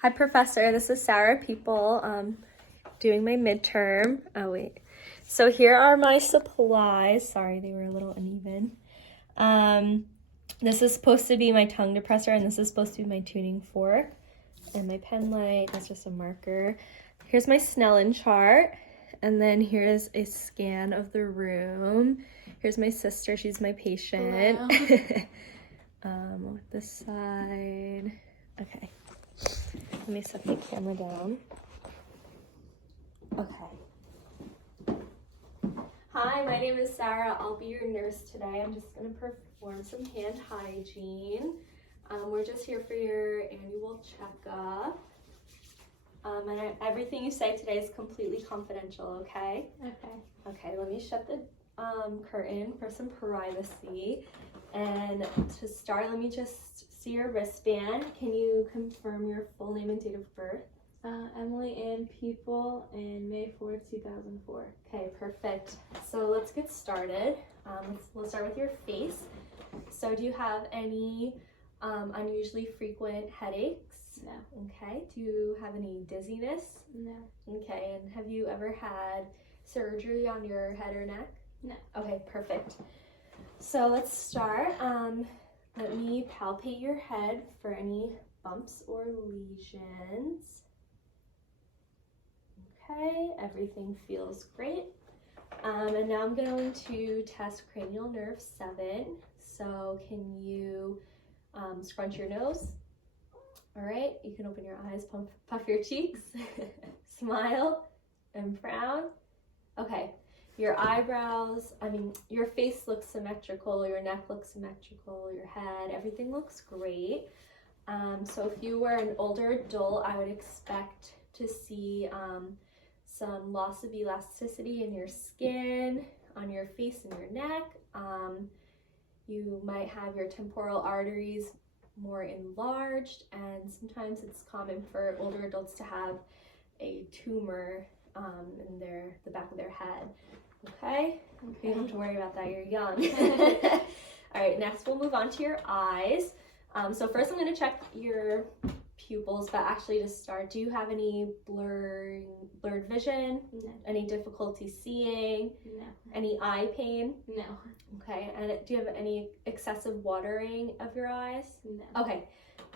Hi, Professor. This is Sarah Peepall, doing my midterm. Oh, wait. So here are my supplies. Sorry, they were a little uneven. This is supposed to be my tongue depressor, and this is supposed to be my tuning fork. And my pen light, that's just a marker. Here's my Snellen chart. And then here's a scan of the room. Here's my sister. She's my patient. This side. Okay. Let me set the camera down. Okay. Hi, my name is Sarah. I'll be your nurse today. I'm just going to perform some hand hygiene. We're just here for your annual checkup. And everything you say today is completely confidential, okay? Okay. Okay, let me shut the curtain for some privacy. And to start, let me just see your wristband. Can you confirm your full name and date of birth? Emily Ann Peepall in May 4th, 2004. Okay, perfect. So let's get started. We'll start with your face. So do you have any unusually frequent headaches? No. Okay. Do you have any dizziness? No. Okay, and have you ever had surgery on your head or neck? No. Okay, perfect. So let's start. Let me palpate your head for any bumps or lesions. Okay, everything feels great. And now I'm going to test cranial nerve 7. So can you scrunch your nose? All right, you can open your eyes, puff your cheeks, smile, and frown. Okay, your eyebrows, your face looks symmetrical, your neck looks symmetrical, your head, everything looks great. So if you were an older adult, I would expect to see some loss of elasticity in your skin, on your face and your neck. You might have your temporal arteries more enlarged, and sometimes it's common for older adults to have a tumor in the back of their head. Okay? You don't have to worry about that, you're young. All right, next we'll move on to your eyes. So first I'm going to check your pupils, but actually to start, do you have any blurred vision? No. Any difficulty seeing? No. Any eye pain? No. Okay, and do you have any excessive watering of your eyes? No. Okay,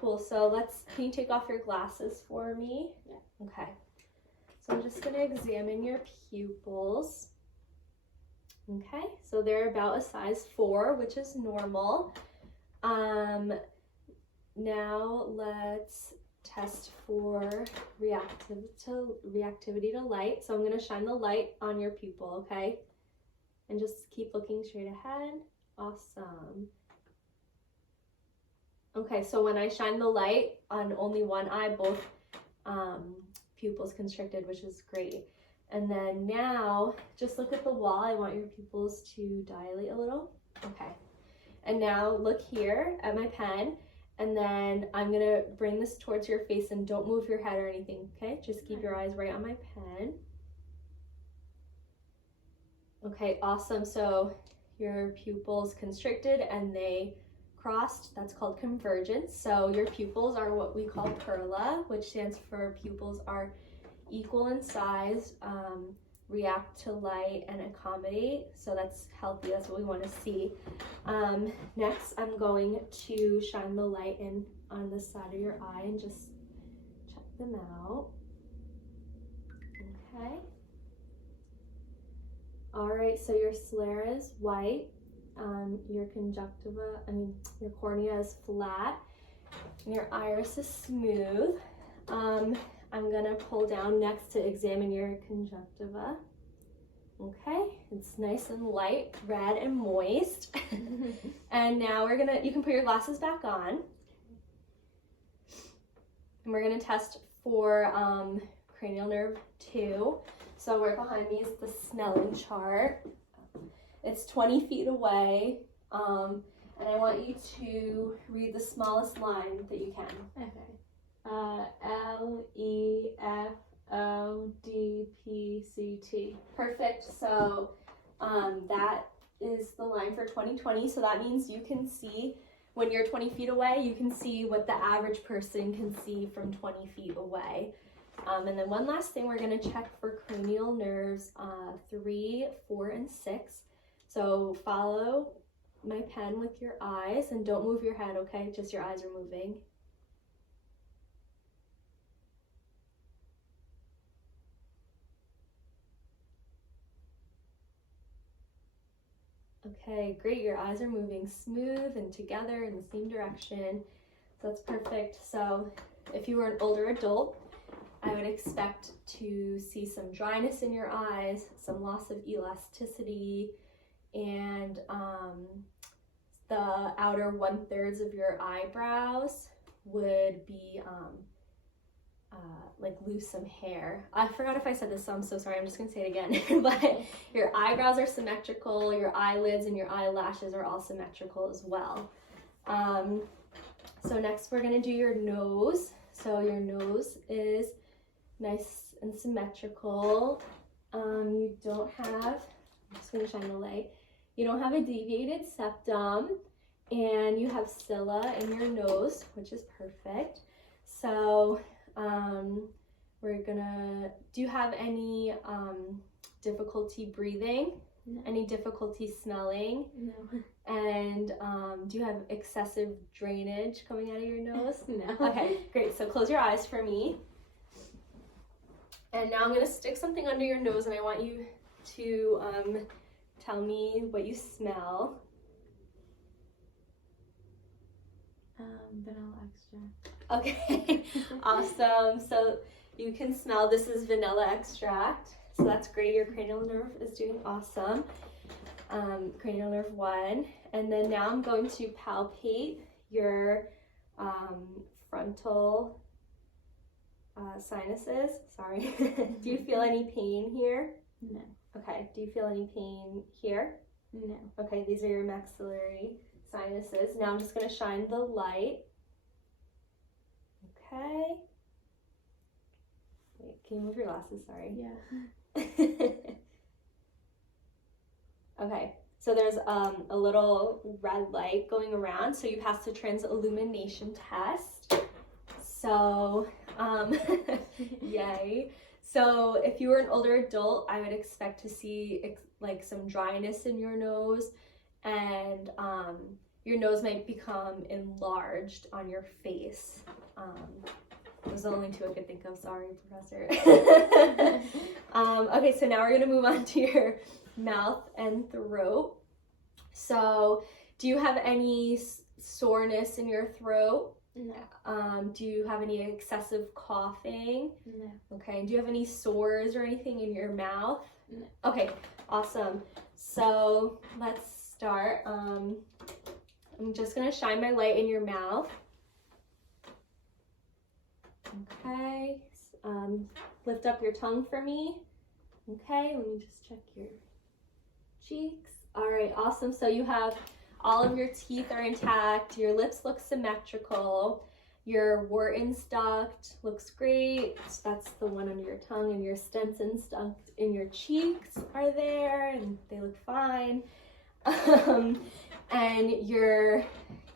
cool. So can you take off your glasses for me? Yeah. Okay. So I'm just gonna examine your pupils. Okay, so they're about a size 4, which is normal. Now let's test for reactivity to light. So I'm gonna shine the light on your pupil, okay? And just keep looking straight ahead. Awesome. Okay, so when I shine the light on only one eye, both pupils constricted, which is great. And then now, just look at the wall. I want your pupils to dilate a little. Okay. And now look here at my pen, and then I'm gonna bring this towards your face, and don't move your head or anything, okay? Just keep your eyes right on my pen. Okay, awesome. So your pupils constricted and they crossed. That's called convergence. So your pupils are what we call PERLA, which stands for pupils are equal in size, react to light, and accommodate. So that's healthy. That's what we want to see. Next, I'm going to shine the light in on the side of your eye and just check them out. Okay. All right, so your sclera is white, your conjunctiva, your cornea is flat, and your iris is smooth. I'm gonna pull down next to examine your conjunctiva. Okay, it's nice and light, red and moist. And now you can put your glasses back on. And we're gonna test for cranial nerve 2. So right behind me is the Snellen chart. It's 20 feet away, and I want you to read the smallest line that you can. Okay. LEFODPCT. Perfect. So that is the line for 2020. So that means you can see when you're 20 feet away, you can see what the average person can see from 20 feet away. And then one last thing, we're going to check for cranial nerves 3, 4, and 6. So follow my pen with your eyes and don't move your head, okay? Just your eyes are moving. Okay, great. Your eyes are moving smooth and together in the same direction. So that's perfect. So if you were an older adult, I would expect to see some dryness in your eyes, some loss of elasticity, and the outer 1/3 of your eyebrows would be like lose some hair. I forgot if I said this, so I'm so sorry. I'm just gonna say it again. But your eyebrows are symmetrical, your eyelids and your eyelashes are all symmetrical as well. So next we're gonna do your nose. So your nose is nice and symmetrical. You don't have, I'm just gonna shine the light. You don't have a deviated septum, and you have scilla in your nose, which is perfect. So we're gonna, do you have any difficulty breathing? No. Any difficulty smelling? No. And do you have excessive drainage coming out of your nose? No. Okay, great. So close your eyes for me. And now I'm gonna stick something under your nose, and I want you to tell me what you smell. Vanilla extract. Okay, awesome. So you can smell, this is vanilla extract. So that's great. Your cranial nerve is doing awesome. Cranial nerve 1. And then now I'm going to palpate your frontal sinuses. Sorry. Do you feel any pain here? No. Okay. Do you feel any pain here? No. Okay, these are your maxillary sinuses. Now I'm just going to shine the light. Okay. Wait, can you move your glasses? Sorry. Yeah. Okay, so there's a little red light going around, so you passed the transillumination test. So, yay. So if you were an older adult, I would expect to see like some dryness in your nose, and your nose might become enlarged on your face. Those are the only 2 I could think of. Sorry, Professor. Okay, so now we're going to move on to your mouth and throat. So do you have any soreness in your throat? No. Do you have any excessive coughing? No. Okay, do you have any sores or anything in your mouth? No. Okay, awesome. So let's start. I'm just going to shine my light in your mouth. Okay, lift up your tongue for me. Okay, let me just check your cheeks. All right, awesome. So you have all of your teeth are intact. Your lips look symmetrical. Your Wharton's duct looks great. So that's the one under your tongue, and your Stenson's duct in your cheeks are there, and they look fine. And your,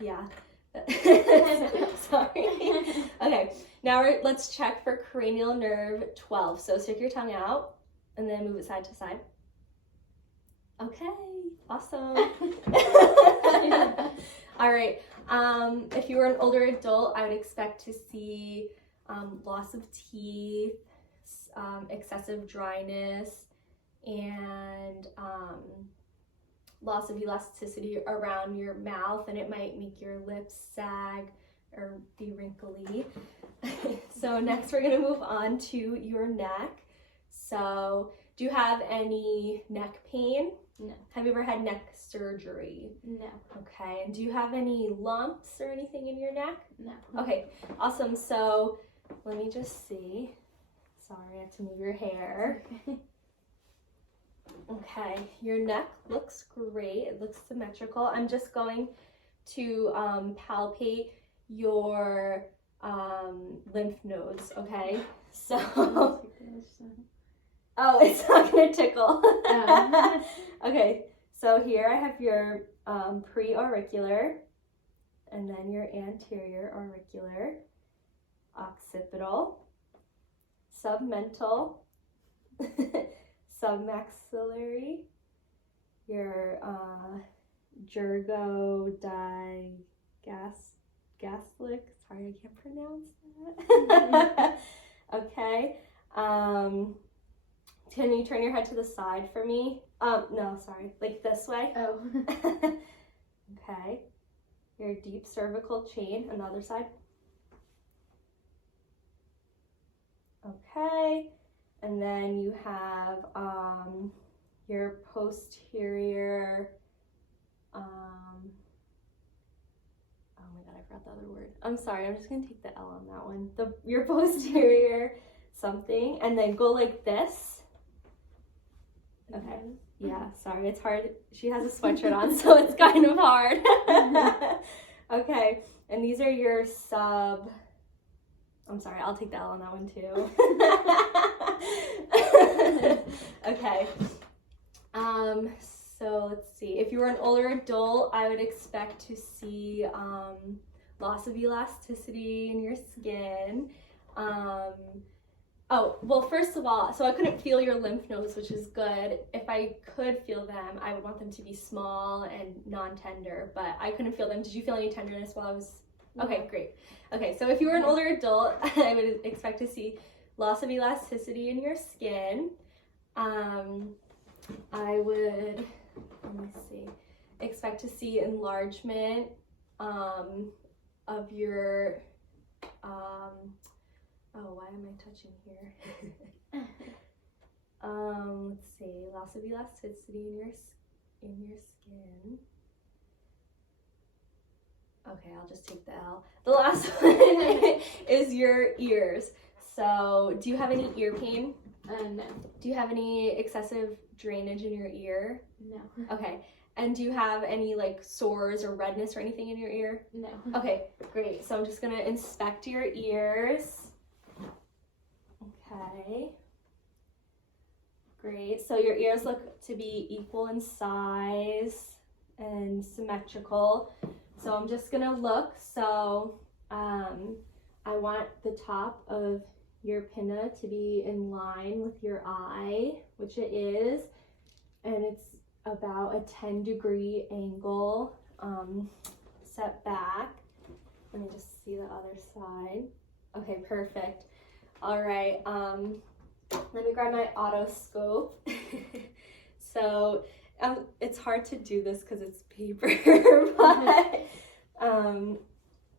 yeah. Sorry. Okay, now let's check for cranial nerve 12. So stick your tongue out and then move it side to side. Okay, awesome. All right, if you were an older adult, I would expect to see loss of teeth, excessive dryness, and loss of elasticity around your mouth, and it might make your lips sag or be wrinkly. So next we're going to move on to your neck. So do you have any neck pain? No. Have you ever had neck surgery? No. Okay, and do you have any lumps or anything in your neck? No. Okay, awesome. So let me just see. Sorry, I have to move your hair. Okay, your neck looks great. It looks symmetrical. I'm just going to palpate your lymph nodes, okay? So, oh, it's not gonna tickle. Okay, so here I have your preauricular, and then your anterior auricular, occipital, submental, submaxillary, your Gaslic. Sorry, I can't pronounce that. Okay. Can you turn your head to the side for me? No, sorry, like this way. Oh. Okay. Your deep cervical chain on the other side. Okay. And then you have your posterior, oh my god, I forgot the other word. I'm sorry, I'm just gonna take the L on that one. Your posterior something, and then go like this. Okay. Yeah, sorry, it's hard. She has a sweatshirt on, so it's kind of hard. Okay, and these are your I'm sorry, I'll take the L on that one too. Okay. So let's see. If you were an older adult, I would expect to see loss of elasticity in your skin. Oh, well, first of all, so I couldn't feel your lymph nodes, which is good. If I could feel them, I would want them to be small and non-tender, but I couldn't feel them. Did you feel any tenderness while I was? Okay, great. Okay, so if you were an older adult, I would expect to see loss of elasticity in your skin. I would, let me see, expect to see enlargement of your, oh, why am I touching here? Let's see, loss of elasticity in your skin. Okay, I'll just take the L. The last one is your ears. So, do you have any ear pain? No. Do you have any excessive drainage in your ear? No. Okay. And do you have any like sores or redness or anything in your ear? No. Okay, great. So I'm just gonna inspect your ears. Okay. Great. So your ears look to be equal in size and symmetrical. So I'm just gonna look. So I want the top of your pinna to be in line with your eye, which it is, and it's about a 10-degree angle set back. Let me just see the other side. Okay, perfect. All right, let me grab my otoscope. So it's hard to do this because it's paper, but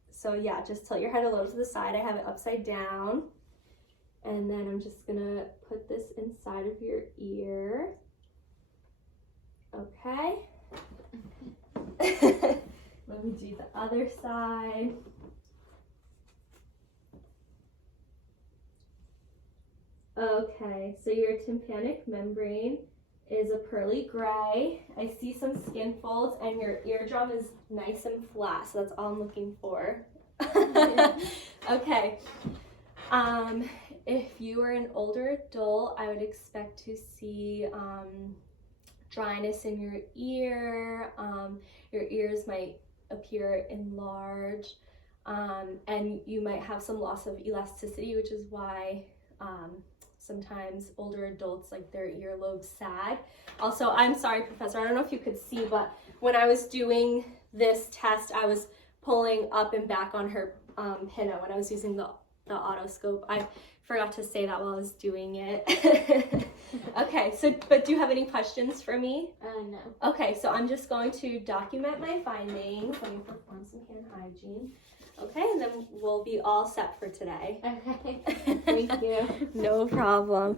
so yeah, just tilt your head a little to the side. I have it upside down. And then I'm just gonna put this inside of your ear. Okay. Let me do the other side. Okay, so your tympanic membrane is a pearly gray. I see some skin folds, and your eardrum is nice and flat, so that's all I'm looking for. Okay. If you were an older adult, I would expect to see dryness in your ear. Your ears might appear enlarged, and you might have some loss of elasticity, which is why sometimes older adults, like, their earlobes sag. Also, I'm sorry, Professor, I don't know if you could see, but when I was doing this test, I was pulling up and back on her pinna when I was using the otoscope. I forgot to say that while I was doing it. Okay, so, but do you have any questions for me? No. Okay, so I'm just going to document my findings. Let me perform some hand hygiene. Okay, and then we'll be all set for today. Okay. Thank you. No problem.